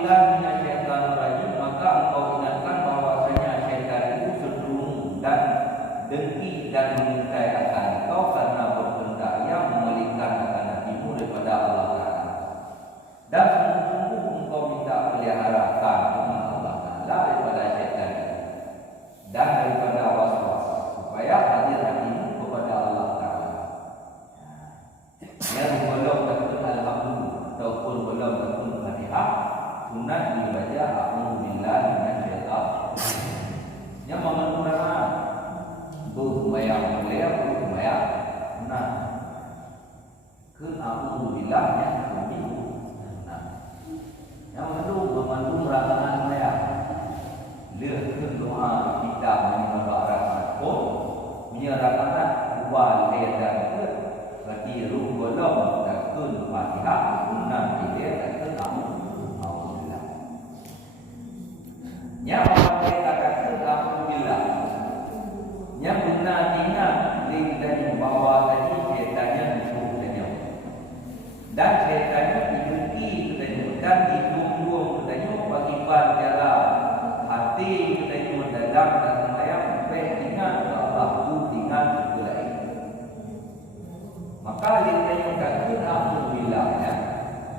billahi minasyaitonir rajim, maka engkau ingatkan bahwasanya syaitan itu cenderung dan dengki dan mengintai akan engkau karena berkehendak yang mengalihkan akan hatimu daripada Allah Ta'ala. Dan sungguh-sungguh engkau minta peliharakan dengan Allah Ta'ala daripada syaitan dan daripada was-was, supaya hadir hatimu kepada Allah Ta'ala. Yang belum takun alhamdulillah ataupun belum takun Fatihah, sunat dibaca a'udzu billahi minasyaitonir rajim. Yang menggunakan bermayang mulia bermayang. Nah, ke a'udzu billahi minasyaitonir rajim. Nah, yang mengandung rakaat mulia. Lihat doa kita menyembah rakaat pun menyerahkan dua leher ke berarti rukun takun Fatihah sunat dia takun alhamdulillah. Yang apa kita takun alhamdulillah. Yang benar ingat dan bahawa tadi syaitannya musuh katanya. Dan syaitannya dibenci katanya dan ditunggu katanya bagi cara hati katanya mendalam dan sayang supaya ingat Allah tu ingat segala itu. Maka yang takun alhamdulillah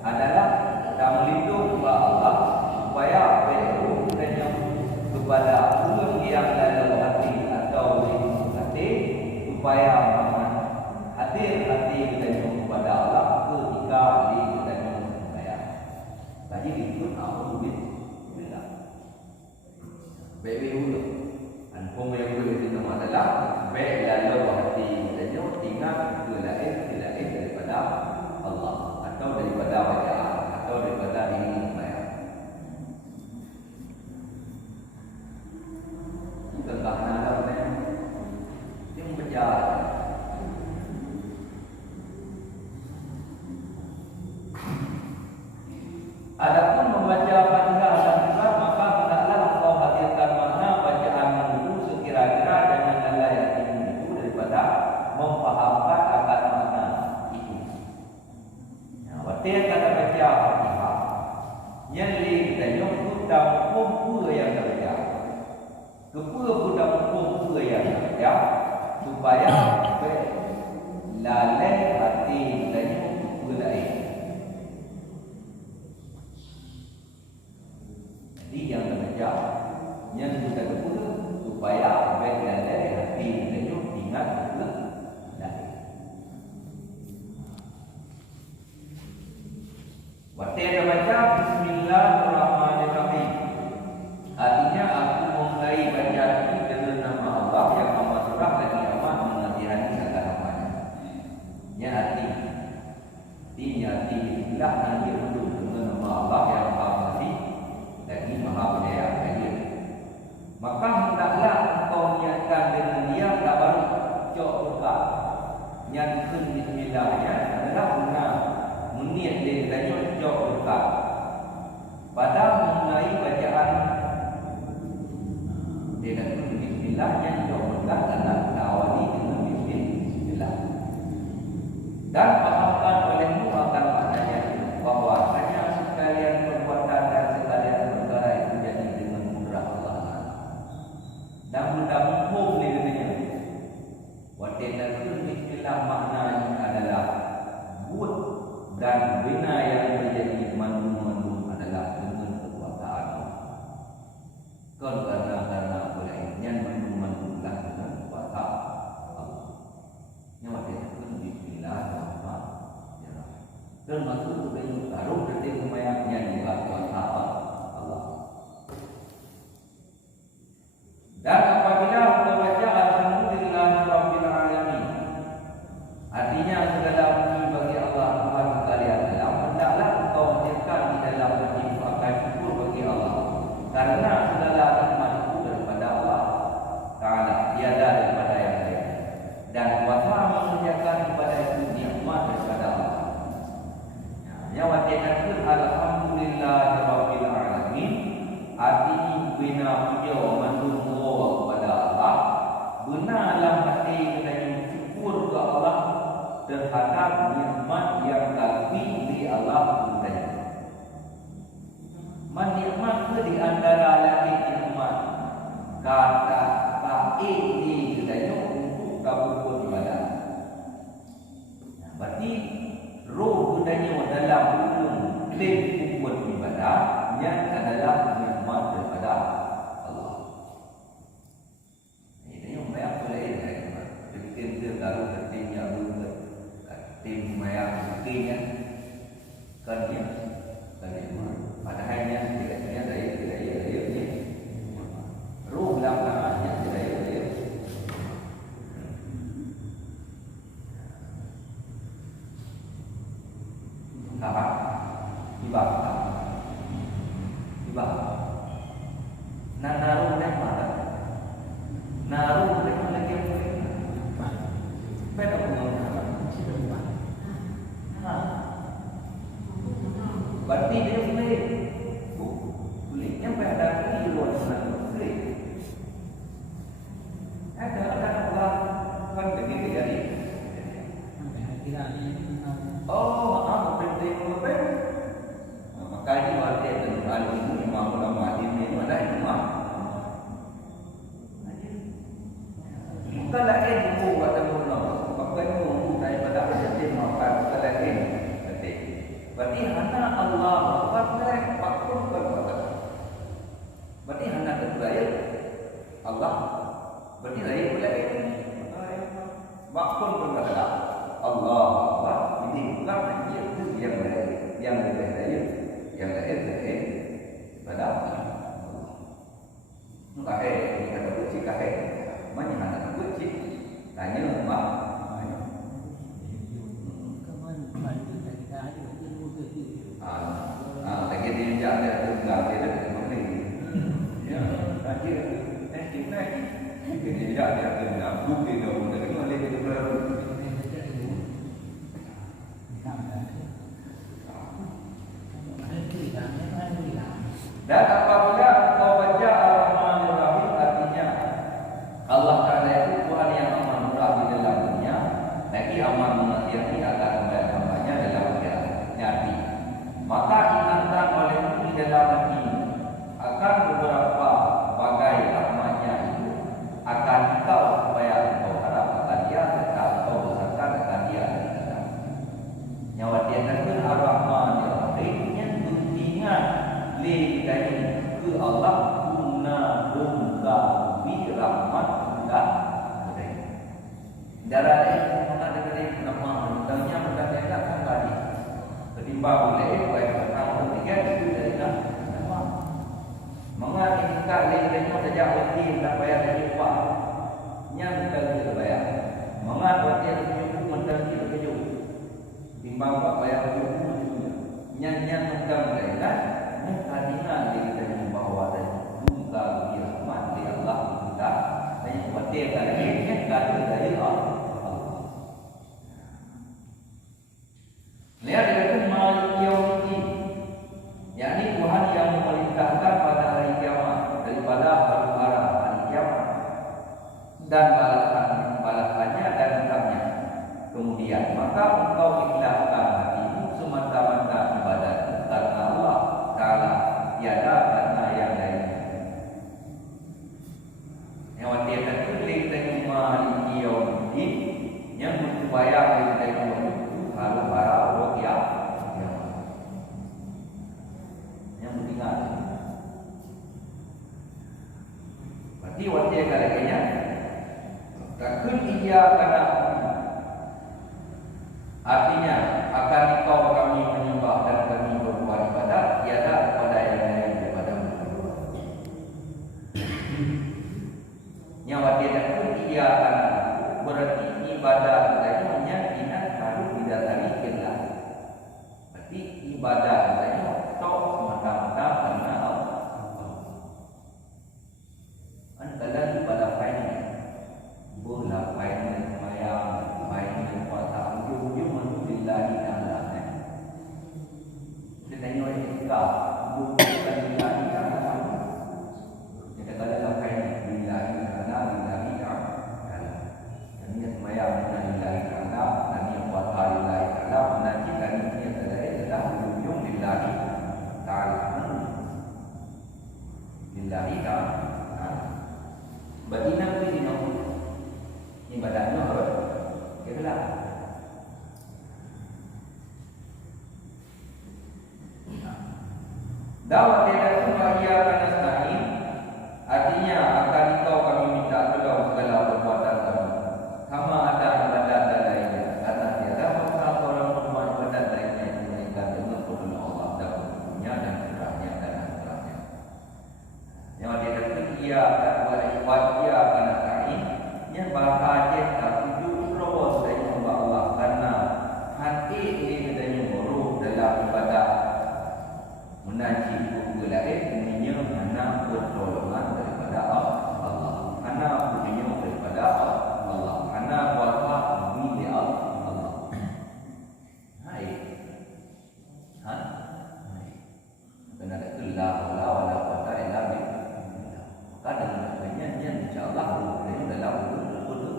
adalah kita melindung kepada Allah supaya berdoa katanya kepada ulun yang dalam hati atau di hati supaya hadir hati kita kepada Allah ketika kita sembahyang. Tadi itu alhamdulillah. Baik dulu. Anpung yang boleh kita adalah baik dalam hati kita ingat kelain daripada Allah atau daripada bacaan atau daripada ini sembahyang. Tengah nada yang berjalan. Adapun membaca Fatihah dan surat, maka hendaklah engkau hadirkan makna bacaan itu sekira-kira dengan nada yang tinggi itu daripada memfahamkan akan makna itu. Waktu kata baca Fatihah, yang lain kita hukum yang terbaca. Kepada hukum yang ada supaya lalai hati dan berlain. Jadi yang terbaca yang kita kepada supaya lalai hati dan ingat berlain. Waktu yang terbaca Bismillahirrahmanirrahim. Artinya aku memulai bacaan ini dengan nama Allah yang amat murah lagi amat mengasihani segala hambanya. Ya hati bismillah nanti untuk dengan nama Allah yang maha pengasih lagi maha penyayang lagi. Maka hendaklah engkau niatkan dengan dia tak baru cok buka. Niatkan bismillahnya adalah guna meniat dengan cok buka. Pada memulai bacaan dia kata bismillah yang dilakukan adalah awali dengan bismillah. Dan pahamkan olehmu akan maknanya bahawa hanya sekalian perbuatan dan sekalian perkara itu jadi dengan kudrat Allah. Dan benda hukum ni katanya. Waktu dan bismillah maknanya adalah buat dan bina yang menjadi mandu-mandu adalah dengan kekuasaan. Karena yang menumbuhlah dengan kuasa Menikmat ke di antara lagi nikmat kata baik di kedainya untuk kabul ibadah. Berarti roh kedainya dalam klaim kubur ibadah yang adalah nikmat daripada Allah. Ini yang banyak boleh tim lalu timnya dulu tim mayang mungkinnya kan dia padahalnya tidak dari ruh belakangnya tidak apa ibah naruh dan mana naruh dan lagi beda berarti dia kulitnya pada di luar sana kulit. Ada orang kan begitu jadi. Oh, penting betul. Makanya waktu itu alim imam ulama ini ada imam. Kalau ilmu buat ulama, pakai ilmu daripada hati maka kalau ilmu betul. Berarti hanya Allah pakai pakun berbuat. Berarti hanya terbayar Allah. Berarti lain pula ini. Pakun berbuat Allah. Ini bukan dia itu yang lebih lain, yang lain pada Allah. Kahai kita berbuat kahai. Mana hanya berbuat tanya mak. Lagi dia jaga tunggal dia dah mungkin. Ya, lagi kita dia jaga tunggal bukti dah pun dah kena lagi berlalu. Dan apabila kau baca Ar-Rahmanir Rahim artinya Allah Ta'ala itu Tuhan yang amat murah di dalam dunia, lagi amat menasihati agar membayar hambanya dalam nyati. Maka ingatkan olehmu di dalam hati akan beberapa bagai rahmatnya itu akan kau supaya kau harap akan dia tetap kau besarkan akan dia tetap. Nyawa dia kata Ar-Rahmanir Rahim yang ingat li dari ke Allah guna bunga bi rahmat dan darah ini mana dari nama tanya mendadak kan tadi ketimbang boleh baik pertama tiga itu dari nama mengaji kali ini saja wajib tak bayar dari upah yang kita bayar mengaji dia itu menteri itu timbang tak bayar itu nyanyian tentang mereka tadinya kita membawa dan bunga rahmat di Allah kita dan wajib kali ini dari Allah. Lihat dikatakan Malik Yaumiddin, yakni Tuhan yang memerintahkan pada hari kiamat daripada hara-hara hari kiamat dan balasannya dan hitamnya. Kemudian maka engkau ikhlaskan hatimu semata-mata ibadat karena Allah Ta'ala, tiada karena yang lain. Yang wajib tertulis dengan Malik Yaumiddin yang berbayar dengan kalau para orang yang mendengar. Berarti wajib kalanya takun ia karena artinya akan kau kami menyembah dan kami berbuat ibadat tiada kepada yang lain daripada nyawa dia takun ia karena berarti ibadah hanya ingat harus didasari Allah. Berarti ibadah hanya tok semata-mata karena Allah. Antara ibadah lain, bola lain, maya Dakwah tidak cuma ia akan nasta'in, artinya akan engkau kami minta tolong segala perbuatan kami. Sama ada ibadat lainnya, kata tiada maka orang berbuat ibadat lainnya itu mereka dengan pertolongan Allah dan dunia dan akhiratnya dan akhiratnya. Yang dia kata ia akan buat ia akan nasta'in, yang bahagia tak tujuh terus dari Allah karena hati ini katanya muruh dalam ibadat menaji buku lain punya anak pertolongan daripada Allah, anak punya daripada Allah, anak wafat milik Allah. Hai, hai, kena ada kelah wala quwwata illa billah. Maka dengan banyak yang insyaallah boleh dalam betul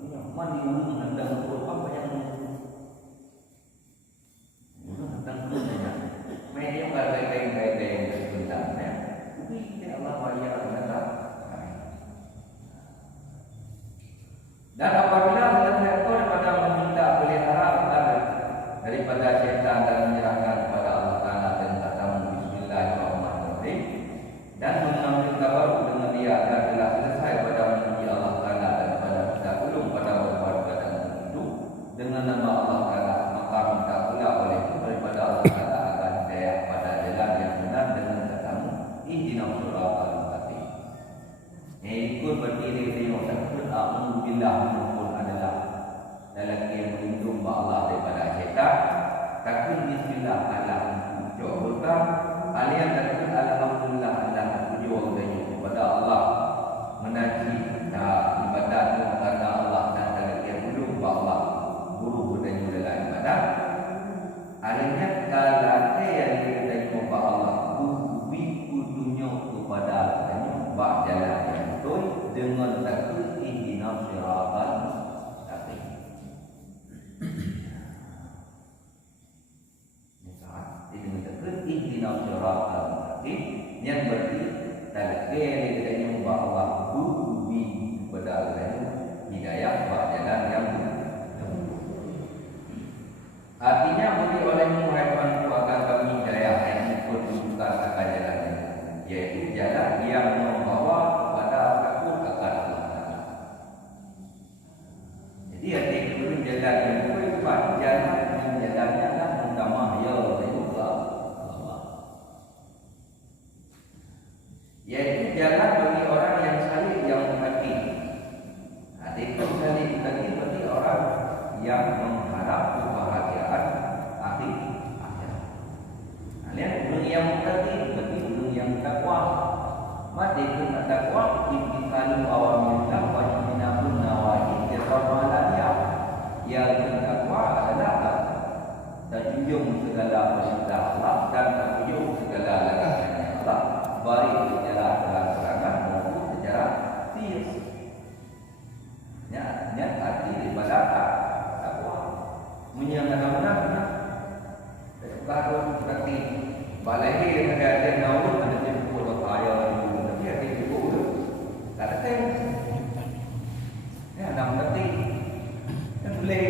ini mandi hendang apa yang tentang dunia. Media baik-baik sebenarnya. Tapi Allah wajib benar. Dan apabila kita kepada meminta pelihara daripada syaitan dan menyerahkan kepada Allah Taala dan katamu Bismillahirrahmanirrahim dan mengambil kabar dengan dia akan telah selesai pada memuji Allah Taala daripada kita belum pada berbuat badan itu dengan nama Allah Taala maka minta pula oleh daripada Allah Taala ihdinas siratal mustaqim. Ikut berdiri di takbir a'udzubillah pun adalah dalam yang melindung Allah daripada syaitan. Takbir bismillah Allah coba alian takbir alhamdulillah Allah tujuan dari kepada Allah menaji ibadat karena Allah dan dalam yang melindung Allah guru dan dalam ibadat. Aliannya kalau yang dari kepada Allah kepada buat jalan yang betul dengan takbir ihdinas siratal mustaqim. Dengan takbir ihdinas siratal mustaqim yang berarti takbir yang membawa Allah guru kepada hidayah buat jalan yang betul. Artinya bagi olehmu hai Tuhanku akan kami hidayah yang ikut bukan akan jalan yaitu jalan yang membawa kepada takut akan Allah. Jadi ada jalan yang berubah, jalan yang jalannya adalah mendamah ya juga Allah. Yaitu jalan bagi orang yang salih yang menghati. Ada itu salih menghati bagi orang yang mengharap kebahagiaan akhir. Kalian orang yang menghati bagi yang takwa, mati pun takwa imtithalu awamirillah wa ijtinabun nawahi yarhamalaniya. Yang takwa adalah terjunjung segala perintah Allah dan terjunjung segala larangan Allah, baik secara terang-terangan maupun secara tias. Niat arti daripada takwa menyangka-nyangka kalau berarti balai ada naun ada jemput atau ayah itu tapi ada jemput tak ada kan ya nak mengerti kan boleh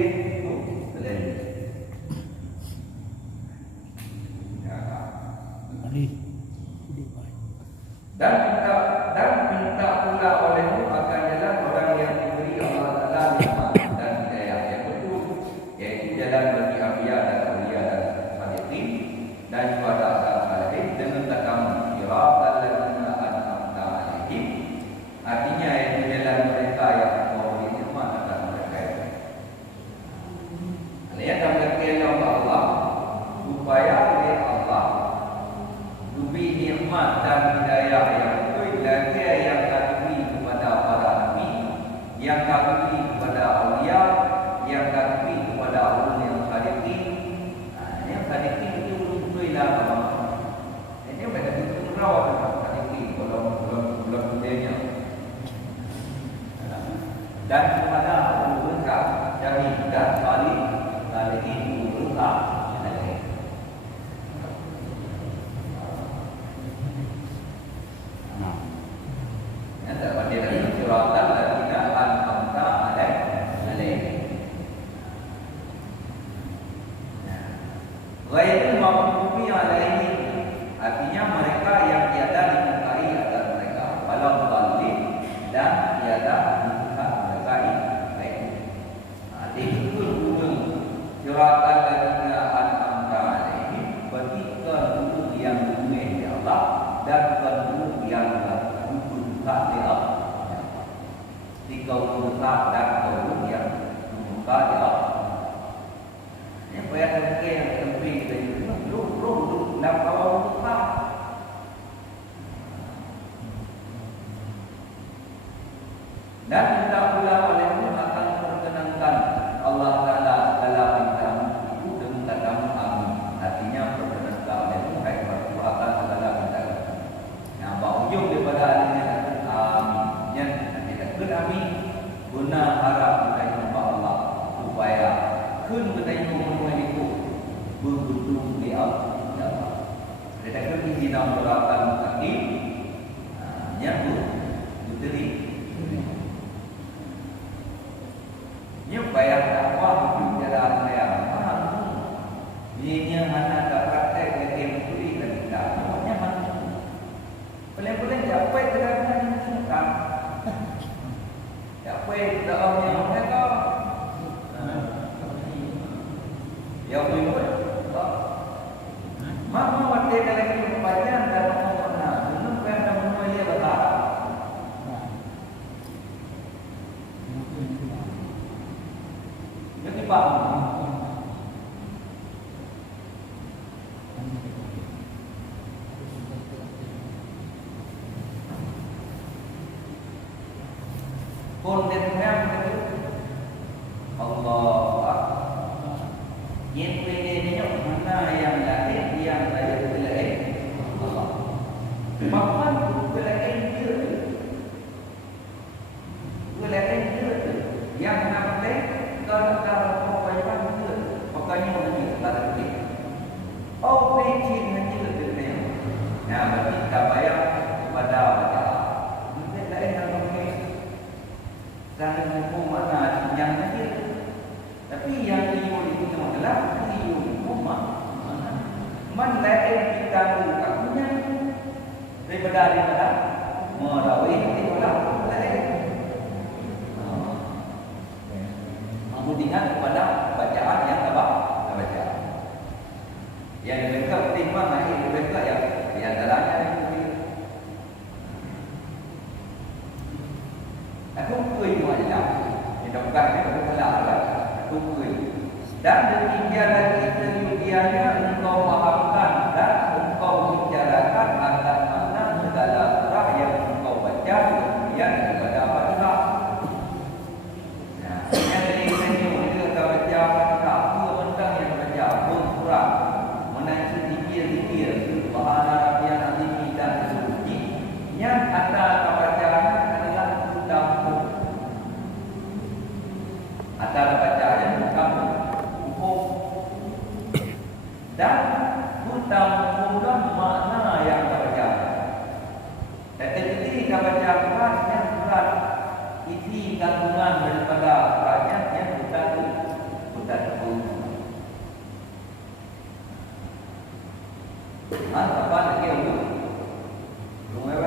dan minta pula olehmu akan jalan orang yang diberi Allah Taala nikmat dan hidayah yang betul yaitu jalan bagi anbiya dan auliya dan salihin dan syuhada dengan katamu siratal ladzina an'amta 'alaihim artinya itu jalan mereka yang kau beri nikmat atas mereka. Lihat dalam Allah supaya oleh Allah diberi nikmat dan hidayah yang betul dan dia yang akan diberi kepada para dan tuan yang buka dia. Tikau buka dan tuan yang buka dia. Ini bayar yang tempi dari lu nak bawa buka. Dan kita pula olehmu akan perkenankan Allah Ta'ala dalam bintang itu dengan katamu amin. Artinya perkenankan olehmu baik waktu akan dalam bintang. Nah, ujung daripada adanya amin. Yang kita kena amin guna harap kita jumpa Allah supaya kun kita memenuhi itu bergunung di Allah. Kita kena izin melakukan kaki. Yang berdiri. Yang bayar dakwah bicara saya faham. Ini mana tak praktek yang tuli dan kita. Namanya mana? Boleh-boleh tak apa terangkan yang suka. Tak apa dakwahnya mereka. Ya boleh. Mama mati dalam kehidupan dan mana? Belum pernah menemui dia berharap. Jadi paham. Kontennya Allah. Yang bedanya mana yang lain yang lain belain Allah. Bahkan belain dia. Belain dia. Yang namanya kalau perempuan itu pokoknya menjadi tak boleh. Oh, pecin menjadi berbeza. Nah, berarti kita bayar kepada Allah. Mungkin lain yang mungkin dan hukum mana yang menjadi. Tapi yang liur itu adalah liur rumah. Man lain kita bukannya daripada merawat itu adalah lain. Ingat kepada bacaan yang baca. Yang mereka timbang akhir mereka yang dalamnya aku kuih wajah. Ini bukan aku salah. Aku kuih. Dan demikian lagi kemudiannya engkau fahamkan dan engkau bicarakan akan makna segala surah yang engkau baca kemudian kepada apa. Yang ada bacaan adalah utama. Antara bacaan utama hukum dan utama makna yang terbaca. Dan ketika baca Quran yang berat isi kandungan daripada Quran yang bukan apa lagi untuk rumah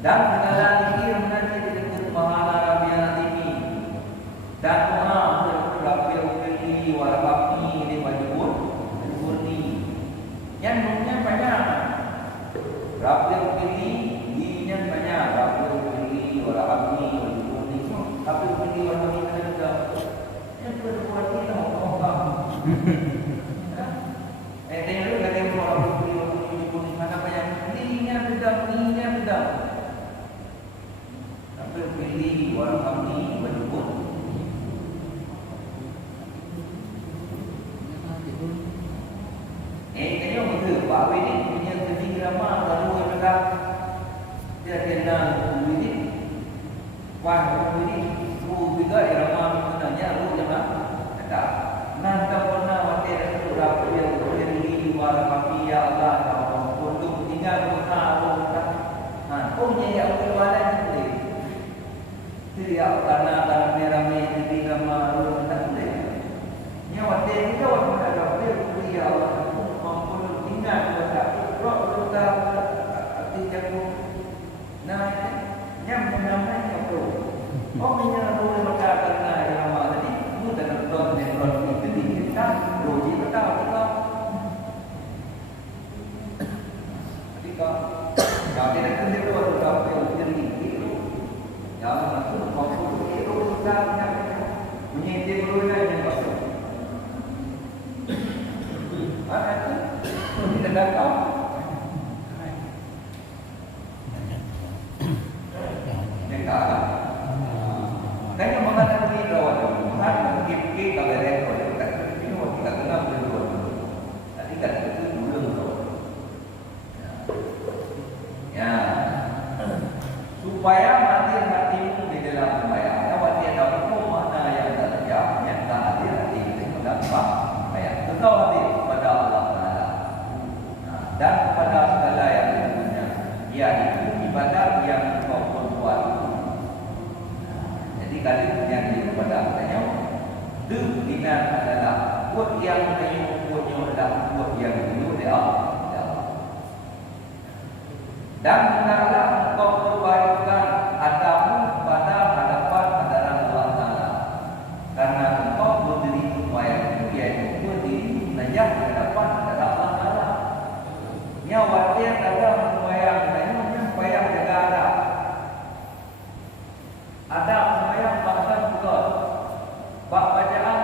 dan segala zikir menanti disebut Subhana Rabbiyal Azim dan doa Rabbil Ghafiri wal Ghafiri wajibun murni yang numnya banyak Rabbil Ghafiri dinya banyak Rabbil Ghafiri wal Ghafiri wajibun murni Rabbil Ghafiri wal Ghafiri juga yang berbuat kita Allah tengok lagi Rabbil Ghafiri wal Ghafiri mana banyak ninya bedam pilih warna kami berjubut. Kayaknya betul Pak Widi punya ketinggi ramah lalu mereka dia kenal Widi. Wah Widi juga ramah sebenarnya lu jangan ada. Nanti pernah waktu itu berapa yang berdiri warna kami ya Allah untuk tinggal bersama. Punya yang berwalan tidak karena ramai jadi ramai tak boleh. Nyawa dia waktu ada beli Allah mampu ingat pada roh kita arti jago. Nah, yang namanya itu. Oh, menyala boleh maka karena ramai tadi mudah nonton itu kita roji betul. sedekah. Nekah. Kaya mengatakan ni kawan, mengatakan kiki kalau rekod, kata ini kita kenal berdua. Tadi kata itu dulu tu. Ya, supaya mati hatimu di dalam sembahyang. Kalau dia tahu mana yang terjadi, yang tak ada hati kita dapat sembahyang. Tetap hati kepada Allah Taala dan kepada segala yang lainnya. Iaitu ibadat yang kau perbuat. Jadi kali yang kepada katanya, dengan adalah buat yang kayu buatnya adalah buat yang dulu dia. Dan hendaklah engkau perbaikan adamu pada hadapan hadapan Allah Taala, karena engkau berdiri sembahyang itu iaitu berdiri najah di hadapan hadapan Allah Taala. Nyawa dia ada sembahyang, sembahyang jaga adab. Adab sembahyang bahasa juga, bab bacaan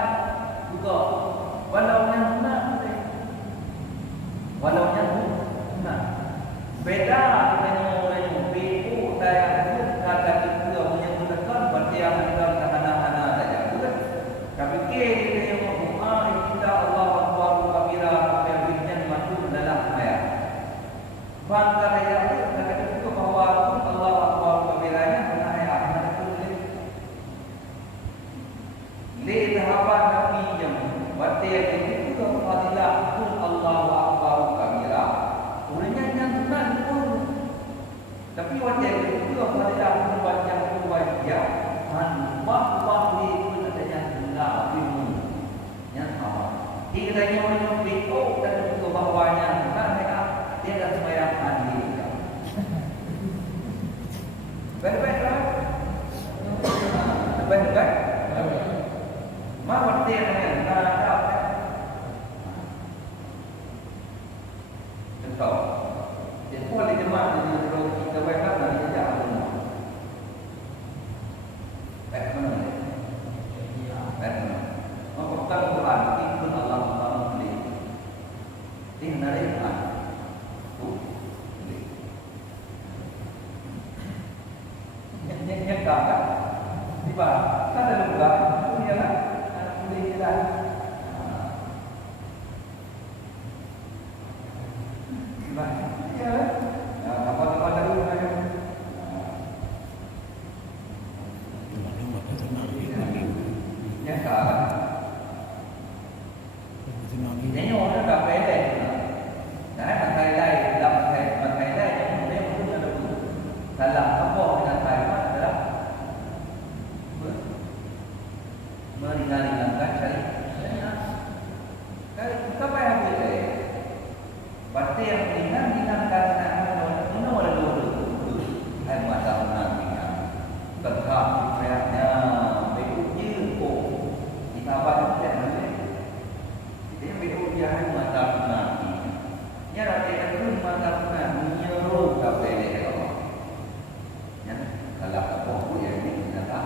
juga, walau yang benar, walau yang benar. Beda dengan orang yang beku daya itu kata kita menyebutkan berarti yang dalam hana-hana saja. Tapi kita yang doa kita Allah Akbar kabira yang berikan masuk dalam ayat. Bangga ayat itu kata kita bahawa Allah Akbar kabiranya benar ayat mana tulis. Le tahapan Nabi yang berarti yang itu fadilah pun Allah Akbar kabira. Orangnya yang benar pun. Tapi wajah itu adalah membaca wajah Allah itu adanya Allah ilmu yang sama. Kiranya orang yang beku dan juga bawahnya bukan mereka dia dah sembahyang mandi. Baik-baik kan? Baik-baik. Mana dia yang tak ada? Contoh. Jadi boleh jemaah di kita wake up dan kita jalan. Baik mana? Baik mana? Mengapa Quran itu Allah Taala beli? Ini dari Quran. Yang kata, tiba, kada lupa, punya lah, boleh jalan. Baik. Ya, apa-apa dulu kan? Ya kan? Jadi orang dah pede. Dah pakai lain, dah pakai lain yang dia pun ada pun. Dalam apa dengan kalimat adalah meringankan syariat. Kalau kita payah boleh. Berarti yang ringan karena ini ada dua. Hai mata nantinya. Tegak kayaknya beruji kok. Kita baca jangan boleh. Jadi beruji hai mata nanti. Ya nanti itu mata nanti nyeru kabeh Allah. Ya kalau apa pun yang ini kita tak.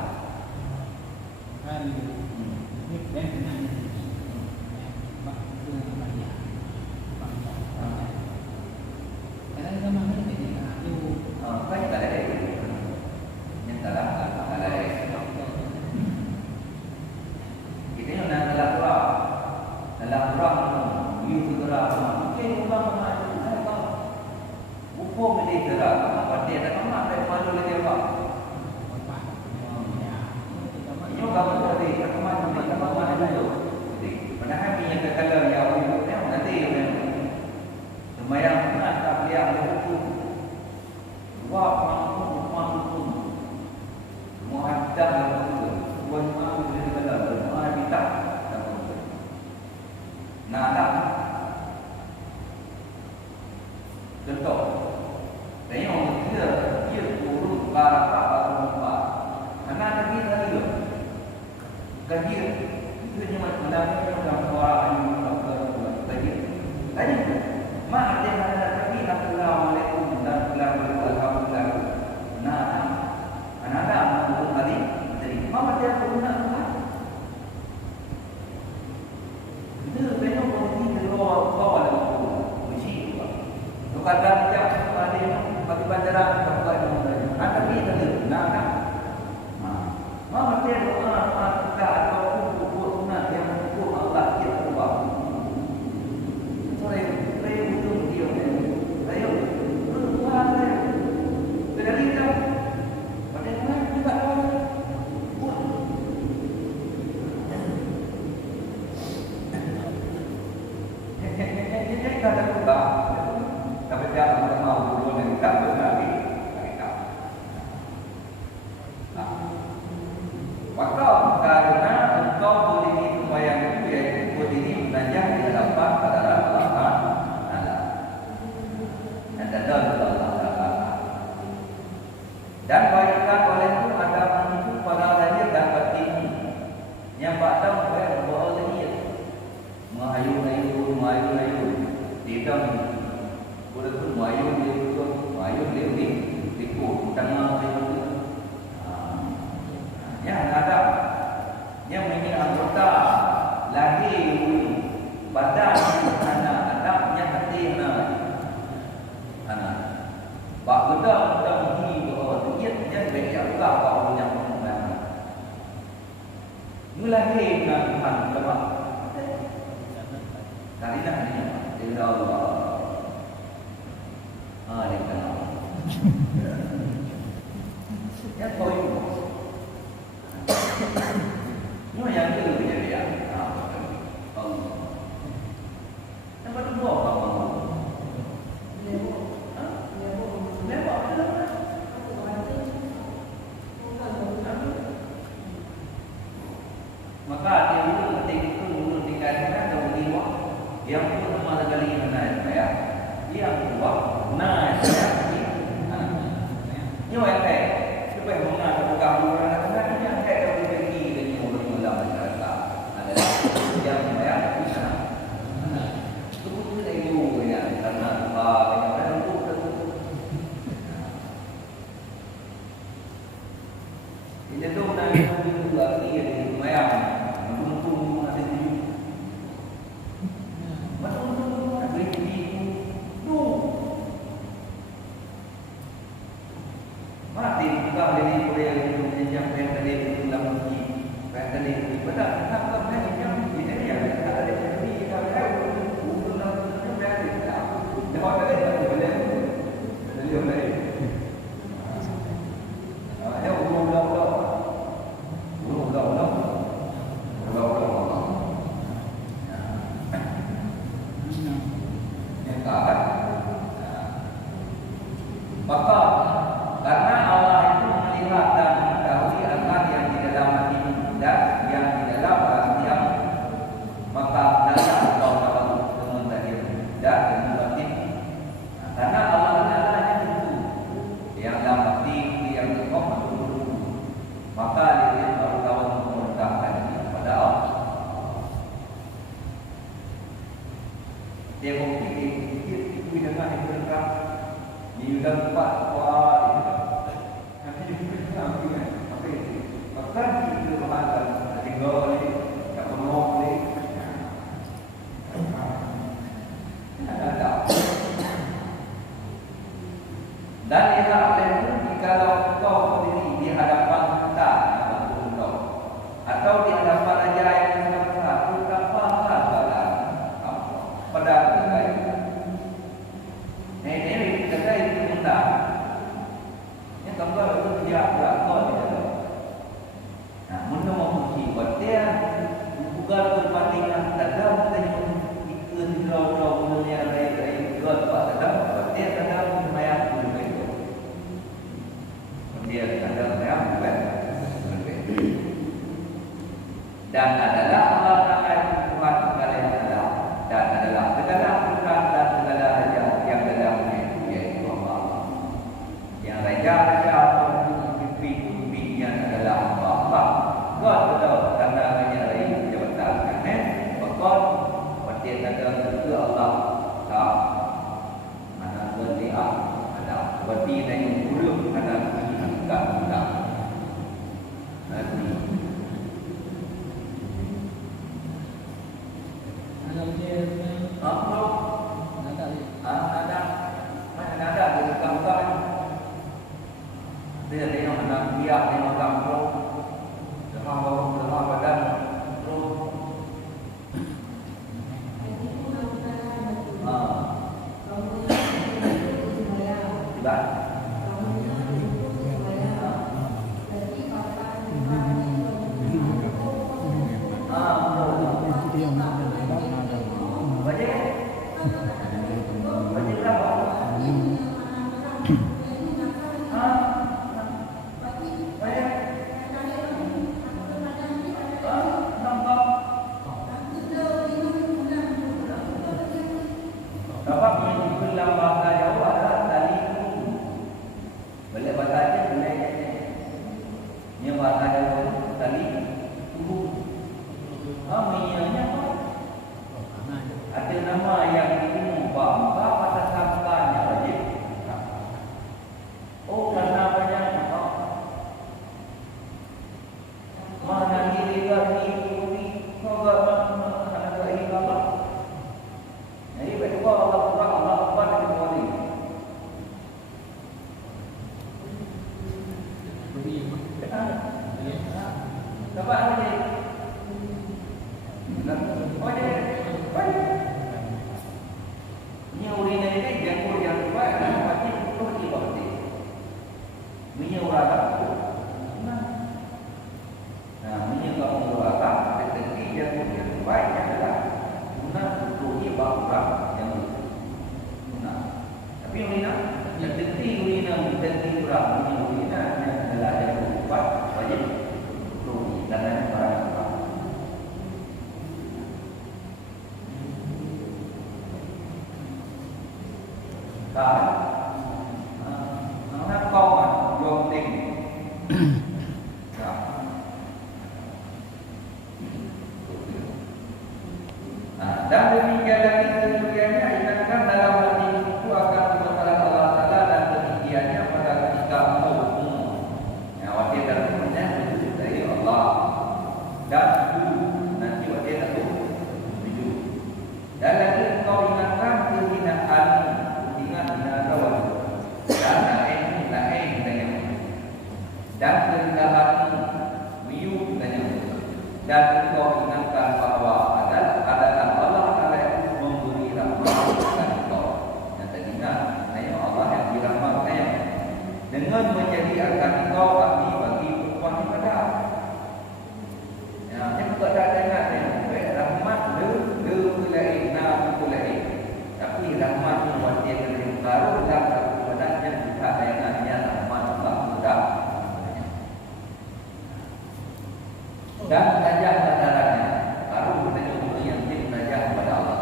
Contoh, tengok dia turun para apa anak lagi tadi gaji itu cuma mendapat dalam orang yang gaji gaji mak dia ada lagi assalamualaikum dan alhamdulillah nah anak turun tadi jadi mama dia turun itu tengok posisi di luar bawah lagi mesti mengayun. Tidak boleh pun mengayun dia ni ikut tengah dia. Yang ada yang ini anggota lahir badan anak-anaknya hati anak. Bak gedang ini bahwa dia baik juga kau yang mana. Mulai dengan Tuhan lepas. Kali nak ni dia Allah. Dia kenal. Ya kau ini. Ini yang itu jadi ya. Allah. Nampak tu buat apa? Maka dia itu penting itu menurut dikatakan atau beriwa yang pun sama sekali menaik ya. Yang kedua naik ya. Ini yang kayak supaya mengatur keburukan dan yang kayak terbagi dengan orang-orang masyarakat adalah yang ya bisa. Itu pun itu ya karena yang ada itu. Ini tu nak itu lagi yang lumayan. Maka karena Allah itu melihat dan mengetahui akan yang di dalam hati dan yang di dalam rahim, maka hendaklah engkau tahu dengan zahir dan dengan batin. Karena Allah adalah yang itu, yang dalam hati, yang engkau mahu, maka dia baru tahu memerintahkan kepada Allah. Dia mungkin itu dengan ibadah di dalam tempat kuat nanti juga sampai apa itu maka kita bahas tinggal ni tak penuh ni ada dan lihat lagi kalau kau berdiri di hadapan kita atau di hadapan raja yang satu kapal pada kita ini kita itu minta. Yang gambar itu dia berapa dia. Nah, mana mau uji buat dia bukan perbandingan dalam kita ikut draw dunia dari buat dalam buat dia dalam mayat dulu itu. Dia dalam mayat bukan. Dan adalah Allah Taala Tuhan segala yang ada dan adalah segala Tuhan dan segala raja yang dalamnya yaitu Allah. Yang raja-raja atau pemimpin-pemimpinnya adalah Allah. God betul tanda menyertai jabatan kanan. God berarti tanda itu Allah. Tak mana berarti ada berarti yang buruk ada tak ada. Nanti ada di kampung. Dia tengok anak dia tengok kampung. Lepas badan terus. Tidak. Banyak nama yang diubah pada sampahnya wajib. Oh, karena banyak mana diri kami ini semoga anak ini apa? Jadi berdoa Allah Akbar di bawah Dapat apa dia? Oh dia, ni urina ini jangkut yang kuat dan mati itu di bawah dia. Minyak urata. Nah, minyak kamu urata, tetapi jangkut yang kuat adalah guna untuk ibarat yang guna. Tapi urina, yang penting urina penting urap urina adalah yang kuat wajib. Dan lain barang kan nak kau kan belum ting dan demikian lagi kemudiannya ingatkan dalam hati itu akan kemataran Allah Ta'ala dan ketinggiannya pada ketika Allah wajib dan kemudian wujud dari Allah dan nanti wajib atau wujud dan lagi engkau ingatkan kehinaan ingat kawan dan lain dengan dan kerendahan miu dengan dan engkau ingatkan bahawa adalah Allah Ta'ala yang memberi rahmat kepada engkau yang tadinya hanya Allah yang dirahmatkan dengan menjadikan engkau ahli bagi perempuan ibadah. Ya, ini bukan tak dengar rahmat le lain na lain. Tapi rahmat itu wajib baru dalam kebenarannya juga layanannya rahmat Allah sudah. Dan belajar kebenarannya baru menunjuk yang belajar kepada Allah.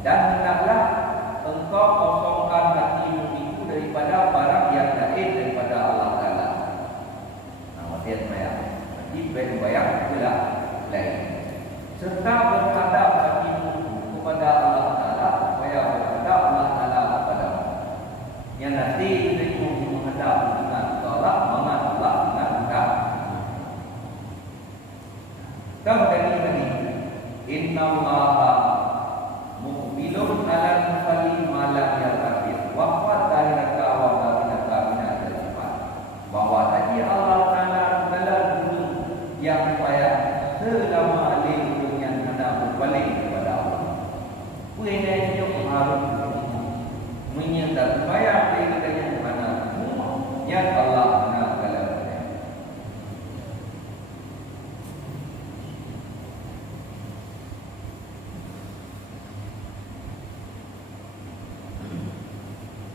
Dan hendaklah engkau kosongkan hatimu itu daripada barang yang lain daripada Allah Ta'ala. Nah, wajib bayar. Jadi bayar pula lain. Serta berhadap hatimu kepada Allah Ta'ala supaya berhadap Allah Ta'ala kepadamu. Yang nanti itu menghadap dengan Allah, menghadap dengan engkau. Kamu tadi Inna Allaha muqbilun ala mufali malam yang terakhir wafat dahiraka wa babinaka binaka sifat bahwa tadi Allah Ta'ala adalah guru yang payah selama alih dengan hendak berbalik kepada Allah. Punya nyok harus menyendar payah dengan mana yang Allah nak kalau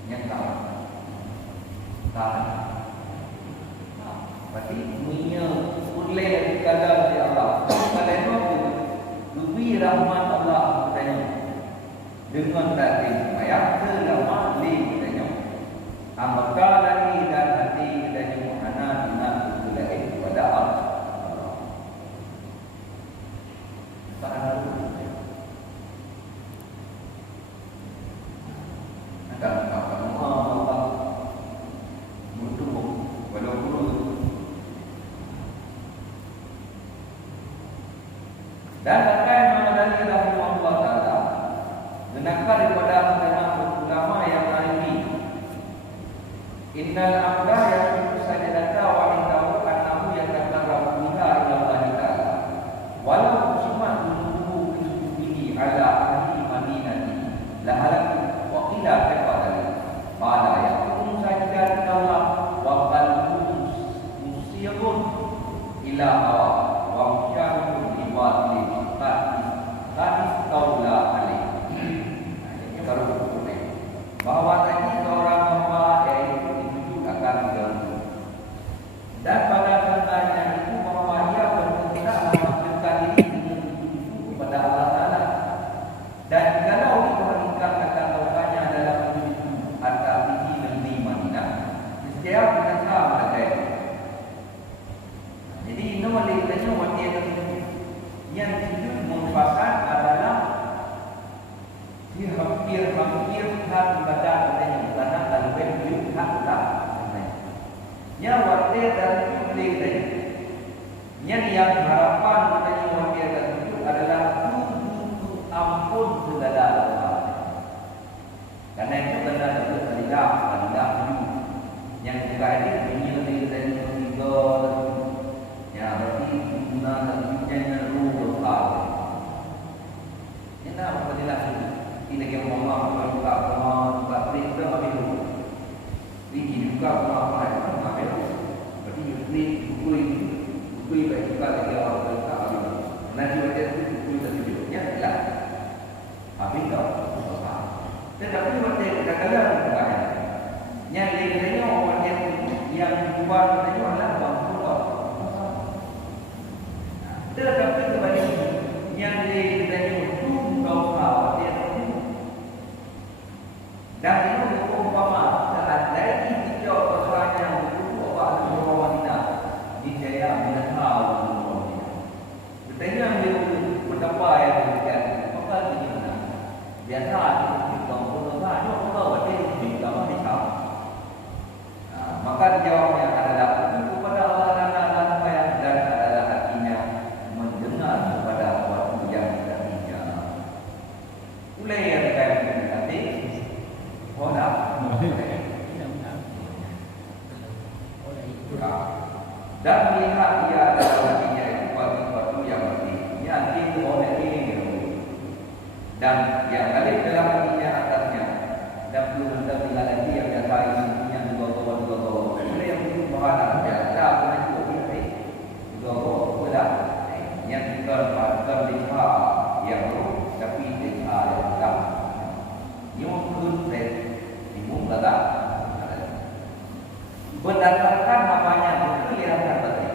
yang tahan. Berarti punya ulai kalau di Allah. Kalau itu lebih rahmat Allah katanya. Dengan hati supaya selama li katanya. Amaka lagi dan hati katanya muhana dengan ulai kepada Allah. Tahan dulu. Dan akan mengenai rahmatullah Ta'ala menakar daripada ulama yang ahli innal abda yasifu sajadata wa indahu annahu yatakarrabu biha ila Allah Ta'ala walau cuma menunggu kesubuhi ala ahli madinati lahalak wa qila kafadali qala yakun sajadat Allah wa qalbun musirun ila hawa wa musyahidun liwati hadis taula alih. Ini baru betul. Bahwa tadi seorang hamba yaitu dituju akan surga. Dan pada katanya itu bahwa ia berkehendak menghancurkan diri dengan dituju kepada Allah Ta'ala. Dan kalau diperhatikan akan taukanya dalam hampir hak ibadah katanya karena kalau begitu hak tak. Nya waktu dan publik tadi. Nya yang harapan katanya waktu dan itu adalah ampun segala dosa. Karena itu benar betul tidak yang juga ini menyelidiki dari tiga ya berarti guna dan tujuannya dosa. Ini apa penjelas ini yang Allah buka perintah apa itu? Ini juga apa itu? Berarti buku baik juga lagi orang berkata apa? Nanti baca buku tersebutnya jelas. Tapi tak dosa. Tetapi waktu kadang-kadang bukan. Yang lainnya orang yang buat itu adalah bangkrut. Tetapi kembali yang lainnya itu dosa dia itu. Dan itu umpama saat lagi hijau orang yang itu orang wanita dijaya mengenal wanita. Bertanya dia mendapat yang demikian maka begini. Biasa itu dosa itu kalau dia tidak masih tahu. Maka jawabnya adalah kepada Allah dan adalah artinya mendengar kepada waktu yang tadinya. Mulai yang kami tadi, hoda. Dan melihat dia adalah artinya itu waktu yang berarti. Ini arti oleh ini. Dan yang alif dalam artinya atasnya. Dan belum mendengar lagi yang biasa ini yang dua ini yang itu bahan biasa apa itu ini dua belah yang terlihat yang tapi tidak ada nyusun bingung kata berdasarkan apanya kelihatan tadi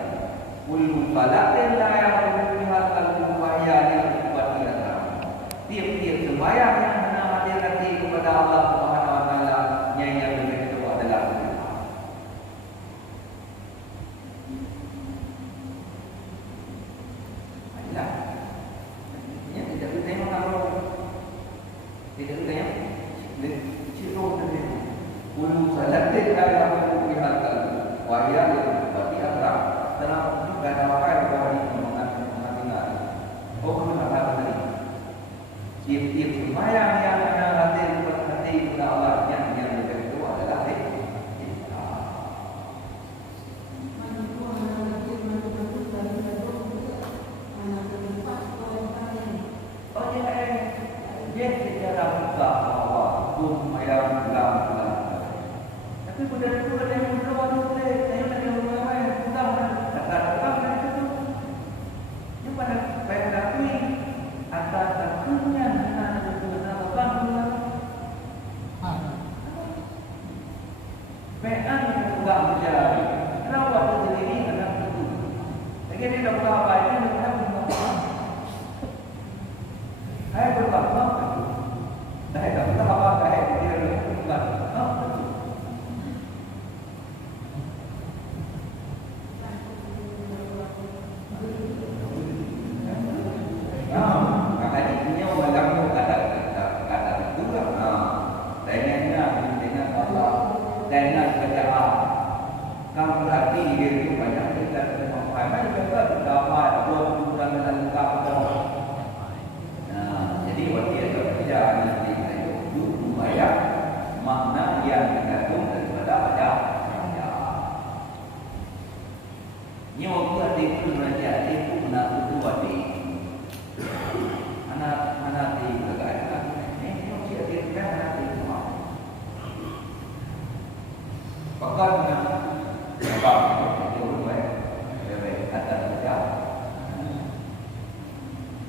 ulu salatin la ya'lamuha al-wahya lil-ibadiyah tiap-tiap sembahyang yang menamati hati kepada Allah Subhanahu wa taala yang begitu adalah tiap-tiap sembahyang yang menamati hati kepada Allah yang begitu adalah dia secara muka bahwa hukum ayam dalam. Tapi pada itu ada yang berdoa boleh, saya nak yang berdoa yang sudah kata itu. Yang pada kui atas takutnya anak itu melakukan PN sudah berjalan. Kenapa sendiri anak itu? Lagi dia dah berapa apa ini kita berdoa. Hai berdoa. Dah dah apa dia bukan. Makna yang tergantung daripada ada. Ini waktu ada itu berarti ada itu benar itu ada. Anak di negara ini dia dia anak di rumah. Pakar dengan apa? Itu baik. Baik ada saja.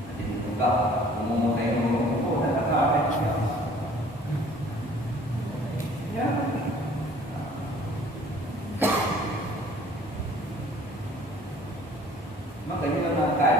Jadi juga umum umum ada apa? Ya. Makanya kita makan